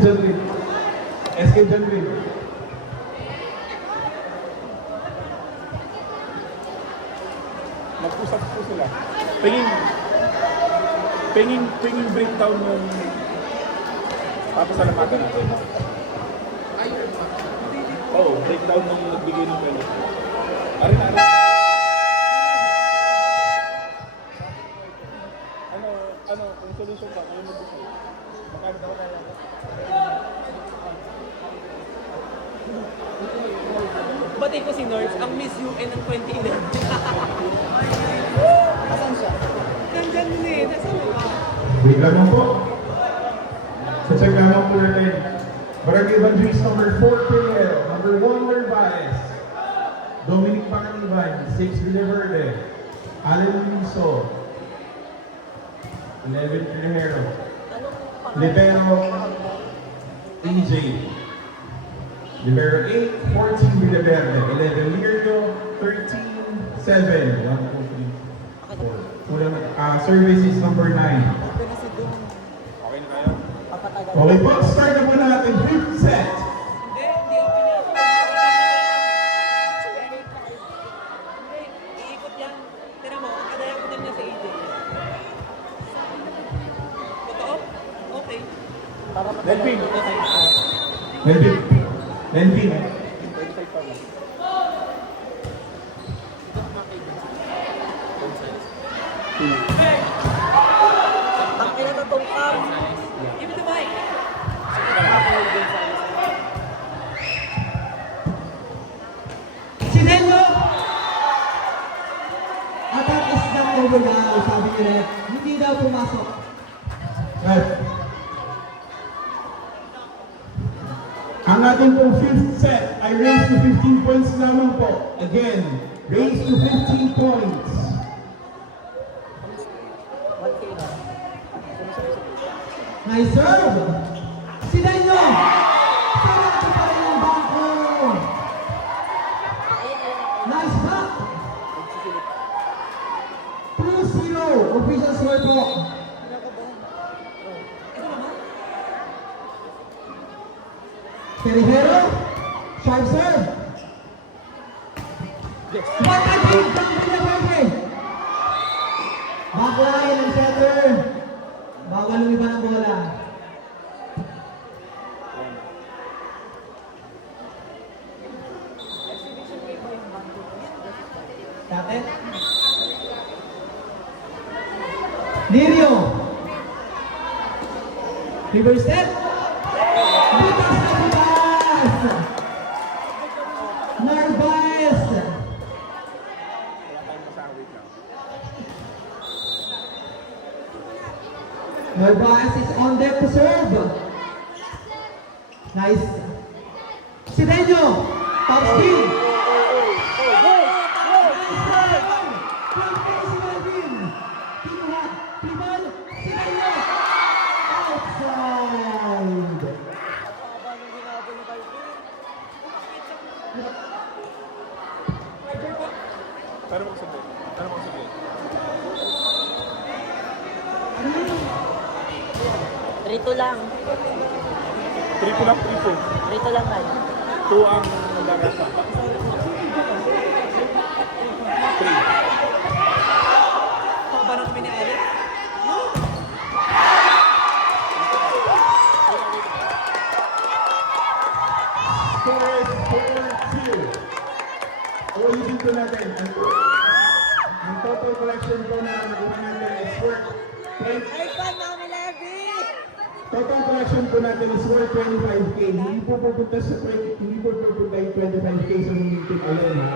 John Reed. SK John Reed. Mag-usap po sila. Pingin breakdown yung papasalamatan natin. Oo, breakdown ng nagbigay ng pelo. Ari. Ano, kung solution ka, kayo mag-usap. Magkano daw kaya? Batay ko si Nords, ang Miss UN ng 2011. Asan siya? Nandyan din eh, nasa lupa. Wait lang po. Sa check naman po natin. Barangay Evangelist number 4 Pinel, number 1 Narvaez, Dominic Pacaniban, 6 Villaverde, Allen Luiso, 11 Pinajero, Libero AJ, Libero 8, 14 Villaverde, 11 Lirio, 13, 7, 1, 2, 3, 4. Services number 9. Okay na kayo? Okay po, start na po natin 5th set. Hindi okay na ako. Hindi, iikot yan. Tira mo, kadaya ko din niya sa AJ. Totoo? Okay. Delphin. Lenvin. Ang ina na tong arm. Give me the mic. Sinelo! Attack is not over now, sabi ni Rep. Hindi daw pumasok. Right. Ang ating pong 5th set ay raised to 15 points lamang po. Again, raised to 15 points. Nice serve! Sinelo! Sarado pa rin ang bangko! Nice back! 2-0, official score po. Terihero, sharp serve. What a game from Villaverde! Backline ang setter. Bawal lumiba ng bola. Dati? Lirio. Reverse step. Butas na butas. Narvaez. Narvaez is on deck to serve. Nice. Sideño. Top speed. Pero magsabi. Rito lang. 3 lang, 3 Rito lang tayo. 2 ang nagagasa. 3. Ako ba nang pinaali? Score is 4-2. Ulitin po natin. Ang total collection po na nakuha natin is worth 20. Total collection po natin is worth 25K. Hindi po pupunta yung 25K sa meeting alone, ha?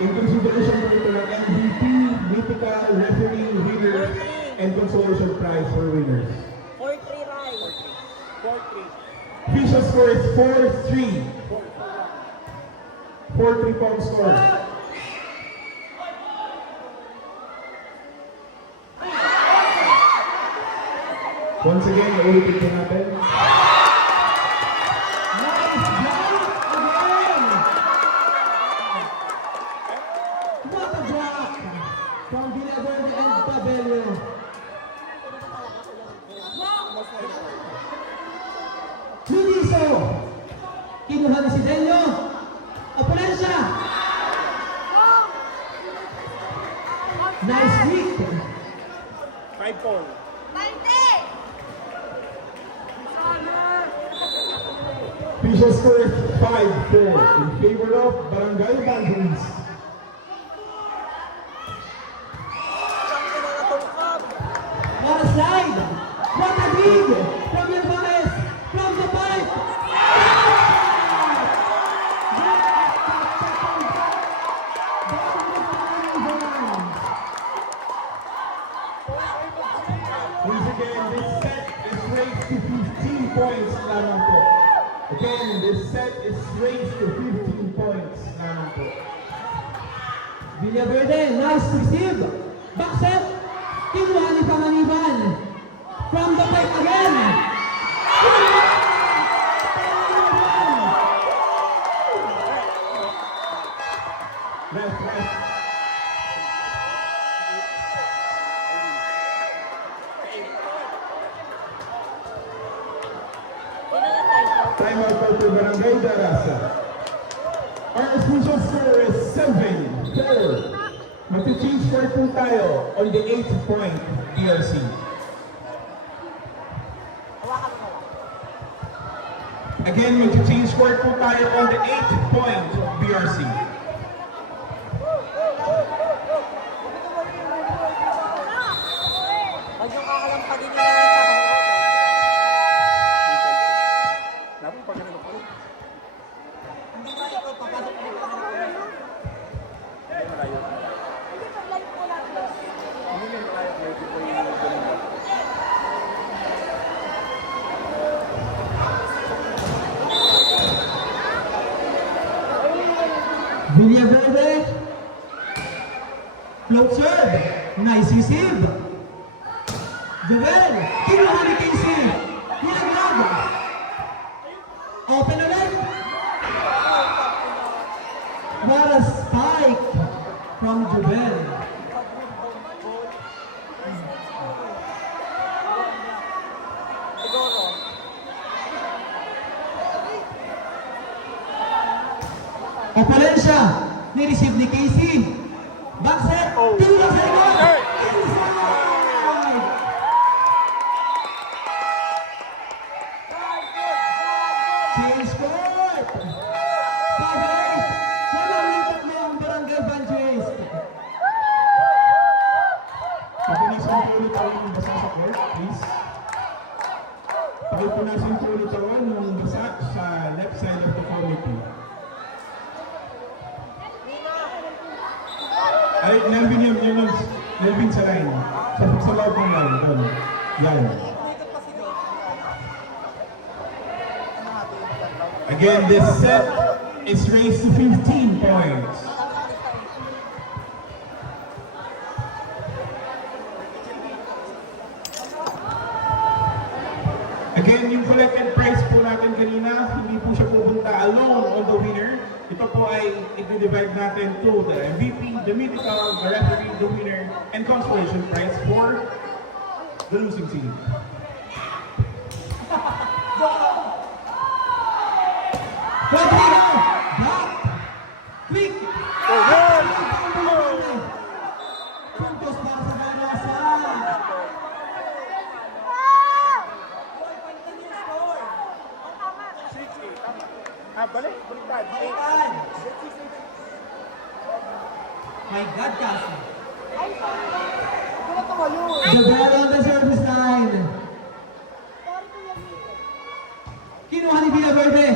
In consideration po ito ng MVP, mythical, referee, winner, and consolation prize for winners. 4-3 right. 4-3. Official score is 4-3. 4-3 po ang score. Once again, ulitin po natin. Nice block again! What a block from Villaverde and Tabello. piso. Kinuha ni si Delio. Opulensya. Nice week. 5-4. Official score is 5-4 in favor of Barangay Evangelist. What a slide. What a dig. From Yerbanes. From the pipe. Once again, this set is raised to 15 points lamang po. Again, this set is raised to 15 points lamang po. Villaverde, nice receive. Back set. Kinuha ni Panganiban. From the pipe again. Left. Time out po to Barangay Darasa. Our official score is 7-4. Mag-change score po tayo on the 8th point PRC. Again, mag-change score po tayo on the 8th point BRC. Huwag yung kakalampadin nila sa kahurot. Dapat pag ganito po. Hindi ba ikaw papasok mo pa ng Hindi malayo. Hindi na malayo. Medyo po yung ganun. Villaverde. Float serve. Nice receive. Joel. Kinuha ni Casey. Hinaglag. Open ulit. What a spike from Joel. Siguro. Opulensya. Ni-receive ni Casey. Back set. Tira sa likod. Inside. Change court. 5-8. Nalawit mo ang Barangay Evangelist. Papunasan po ulit ako ng basa sa court, please. Papunasan po ulit ako ng basa sa left side of the committee. Ay, Nelvin yun, Nelvin sa line. Sa loob ng line, doon. Yan. Again, this set is raised to 15 points. Again, yung collected prize po natin kanina, hindi po siya pupunta alone on the winner. Ito po ay i-divide natin to the MVP, the mythical, the referee, the winner, and consolation prize for the losing team. Rodrigo. Back. Quick. Puntos para sa Darasa. Balik. Baliktad. My God, Cassie. Joel on the service line. Kinuha ni Villaverde.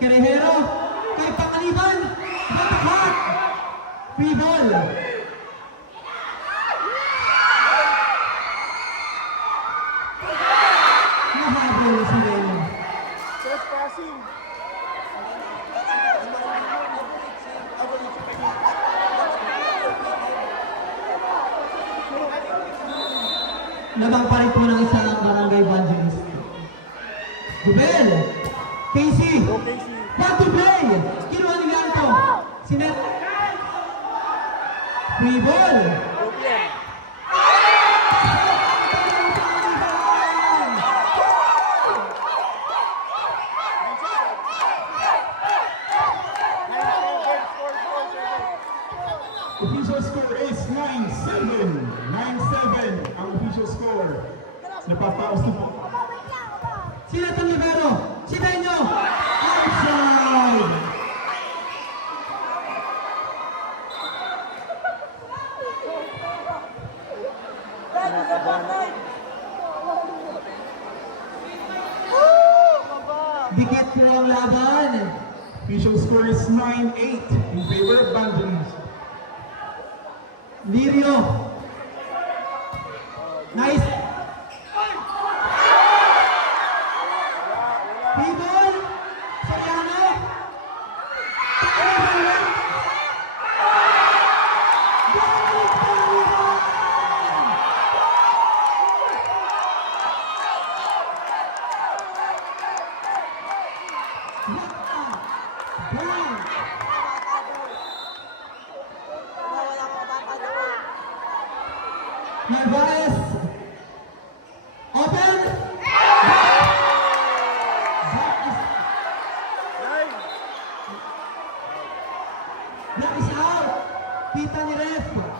Carejero. Kay Panganiban. Batak. Free ball. Nahabol si Leo. Trespassing. Labang pa rin po ng isang Barangay Evangelist. Gubel! Casey! Go, Casey. What to play? Kinuha ni Ganto. Sinet. Free ball. Go, Pierre. Sino itong libero? Si Benyo! Outside! Dahil sa bakay. Dikit po ang laban. Official score is 9-8 in favor of Banjans. Lirio. Nice. Pibol. Sayano. Wala ko mapapagawa. Narvaez. Open. That is out. Kita ni Ref.